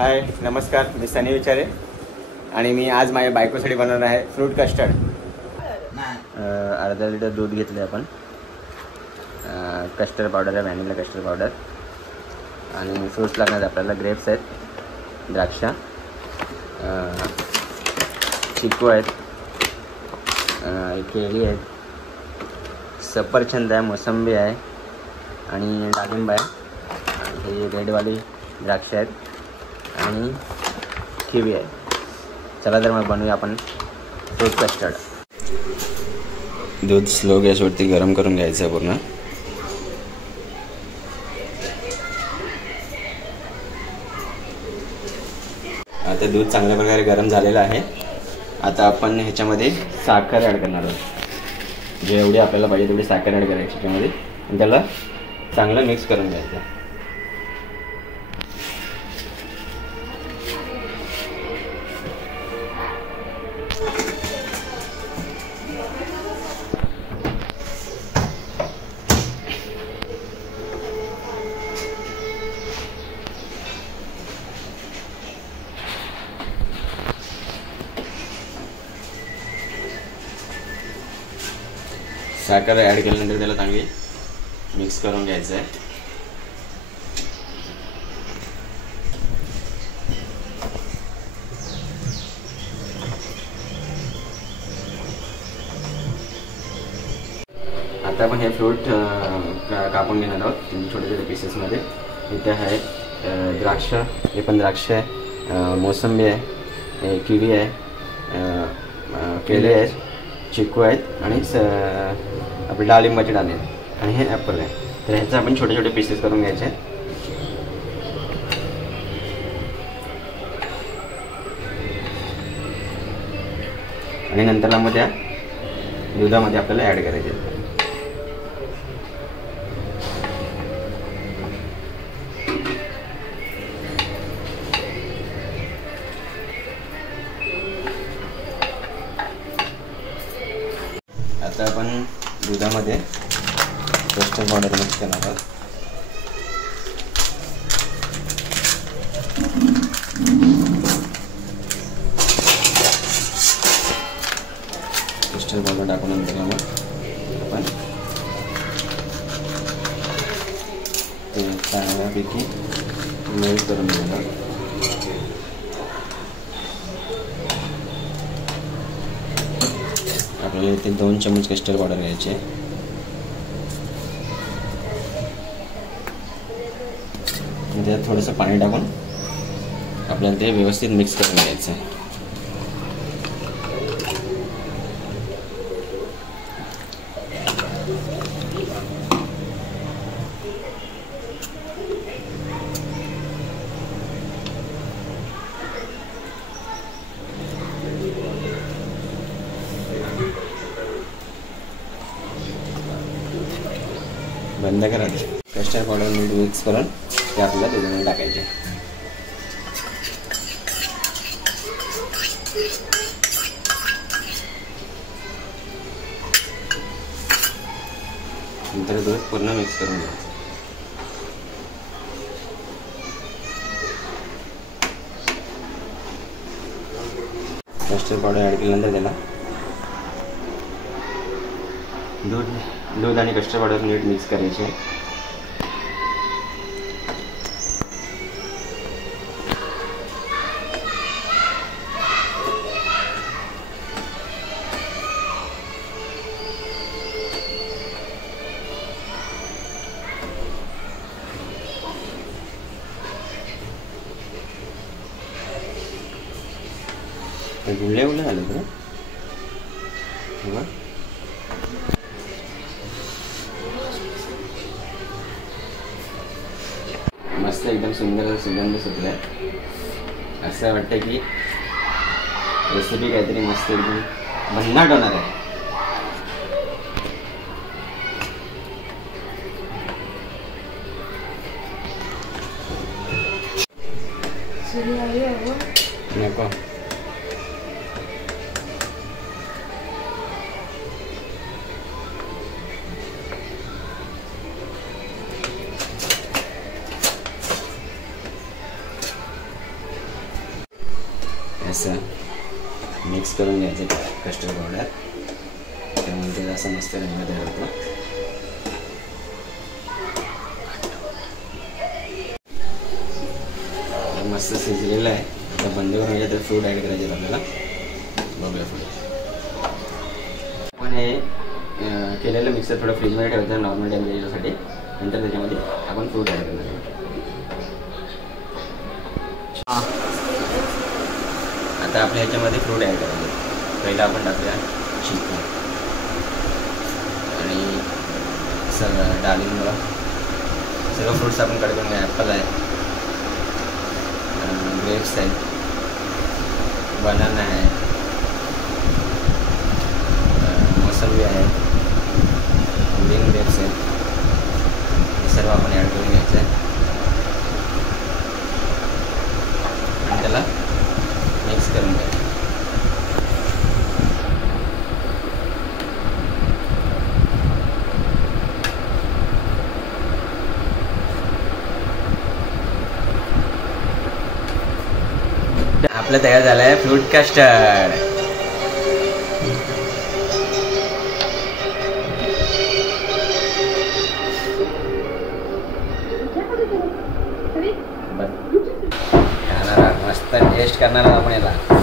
हाय नमस्कार, मी सनी विचारे आणि मी आज माझ्या बायकोसाठी बनवणार आहे फ्रूट कस्टर्ड। अर्धा लिटर दूध घेतले आपण, कस्टर्ड पावडर आहे, व्हॅनिला कस्टर्ड पावडर आणि फ्रूट्स लागणार आपल्याला। ग्रेप्स आहेत, द्राक्ष, चिकू आहेत, केळी आहेत, सफरचंद आहे, मोसंबी आहे आणि डाळिंब आहे। हे रेडवाली द्राक्ष आहेत आणि किवी आहे। चला तर मग बनवूया आपण फ्रूट कस्टर्ड। दूध स्लो गॅसवरती गरम करून घ्यायचं आहे पूर्ण। आता दूध चांगल्या प्रकारे गरम झालेलं आहे। आता आपण ह्याच्यामध्ये साखर ॲड करणार आहोत। जेवढी आपल्याला पाहिजे तेवढी साखर ॲड करायची ह्याच्यामध्ये आणि त्याला चांगलं मिक्स करून घ्यायचं। साखर ॲड केल्यानंतर त्याला चांगली मिक्स करून घ्यायचं आहे। आता आपण हे फ्रूट कापून घेणार आहोत छोटे छोटे पीसेसमध्ये। इथे आहे द्राक्ष, हे पण द्राक्ष आहे, मोसंबी आहे, किवी आहे, केळे आहेत, चिकू आहेत आणि आपली डाळिंबाची डाळ आहे आणि हे ॲपल आहे। तर ह्याचं आपण छोटे छोटे पीसेस करून घ्यायचे आणि नंतर मग त्या दुधामध्ये आपल्याला ॲड करायचे। आता आपण दुधामध्ये कस्टर्ड पावडर मिक्स करणार आहोत। कस्टर्ड पावडर टाकूनंतर मग आपण ते चांगल्यापैकी मेल्ट करून घेणार। आपल्याला इथे 2 चम्मच कस्टर्ड पावडर घ्यायचे। त्यात थोडंसं पाणी टाकून आपल्याला ते व्यवस्थित मिक्स करून घ्यायचं आहे। बंद करा। कस्टर्ड पावडर मीठ मिक्स करून ते आपल्याला दुधामध्ये टाकायचे। नंतर दूध पूर्ण मिक्स करून घ्यायचं। कस्टर्ड पावडर ॲड केल्यानंतर त्याला दूध आणि कस्टर्ड पावडर नीट मिक्स करायचे। गुळले गुळले झालं तर मस्त एकदम सुंदर सुगंध सुटलाय। असं वाटतं की रेसिपी काहीतरी मस्त एकदम भन्नाट होणार आहे। नको असं मिक्स करून घ्यायचं कस्टर्ड पावडर, त्यामध्ये असं मस्त रंग तयार होतो. मस्त शिजलेलं आहे. आता बंद करून घ्यायचं, फ्रूट ॲड करायचे आपल्याला. बघूया फ्रूट. आपण हे केलेलं मिक्सर थोडं फ्रीजमध्ये ठेवायचं नॉर्मल टेम्परेचरसाठी. नंतर त्याच्यामध्ये आपण फ्रूट ॲड करणार आहे. आता आपल्या ह्याच्यामध्ये फ्रूट ॲड करायचे. पहिला आपण टाकूया चिकू आणि सगळं डाळिंब, सगळं फ्रूट्स आपण कट करून घ्या. ॲपल आहे, ग्रेप्स आहे, बनाना आहे, मोसंबी आहे, ग्रीन ग्रेप्स आहे. हे सर्व आपण ॲड करून घ्यायचं आहे आणि त्याला मिक्स करून घ्यायचं. आपलं तयार झालं आहे फ्रूट कस्टर्ड. मस्त टेस्ट करणार आपण याला.